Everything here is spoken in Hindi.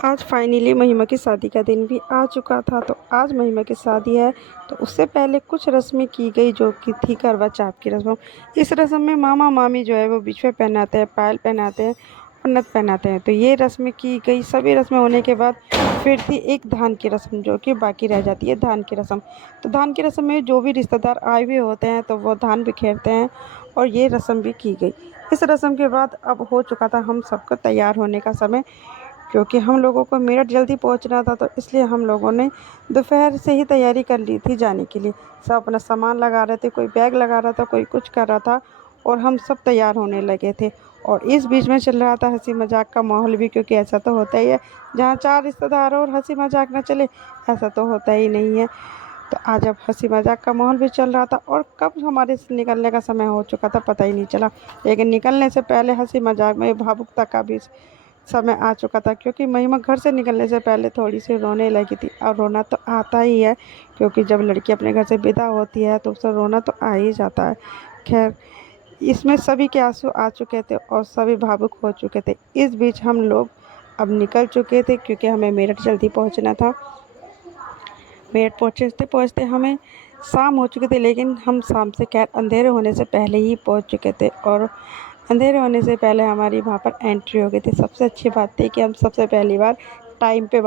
आज फाइनली महिमा की शादी का दिन भी आ चुका था। तो आज महिमा की शादी है, तो उससे पहले कुछ रस्में की गई जो कि थी करवा चौथ की रस्म। इस रस्म में मामा मामी जो है वो बिछुए पहनाते हैं, पायल पहनाते हैं और नथ पहनाते हैं। तो ये रस्में की गई। सभी रस्में होने के बाद फिर थी एक धान की रस्म जो कि बाकी रह जाती है, धान की रस्म। तो धान की रस्म में जो भी रिश्तेदार आए हुए होते हैं तो वो धान बिखेरते हैं और ये रस्म भी की गई। इस रस्म के बाद अब हो चुका था हम सबको तैयार होने का समय, क्योंकि हम लोगों को मेरठ जल्दी पहुंचना था। तो इसलिए हम लोगों ने दोपहर से ही तैयारी कर ली थी जाने के लिए। सब अपना सामान लगा रहे थे, कोई बैग लगा रहा था, कोई कुछ कर रहा था और हम सब तैयार होने लगे थे। और इस बीच में चल रहा था हंसी मजाक का माहौल भी, क्योंकि ऐसा तो होता ही है जहाँ चार रिश्तेदार हो और हंसी मजाक ना चले, ऐसा तो होता ही नहीं है। तो आज अब हंसी मजाक का माहौल भी चल रहा था और कब हमारे निकलने का समय हो चुका था पता ही नहीं चला। लेकिन निकलने से पहले हंसी मजाक में भावुकता का भी समय आ चुका था, क्योंकि महिमा घर से निकलने से पहले थोड़ी सी रोने लगी थी। और रोना तो आता ही है, क्योंकि जब लड़की अपने घर से विदा होती है तो उसे रोना तो आ ही जाता है। खैर, इसमें सभी के आंसू आ चुके थे और सभी भावुक हो चुके थे। इस बीच हम लोग अब निकल चुके थे, क्योंकि हमें मेरठ जल्दी पहुंचना था। मेरठ पहुँचते पहुँचते हमें शाम हो चुकी थी, लेकिन हम शाम से खैर अंधेरे होने से पहले ही पहुंच चुके थे। और अंधेरे होने से पहले हमारी वहाँ पर एंट्री हो गई थी। सबसे अच्छी बात थी कि हम सबसे पहली बार टाइम पे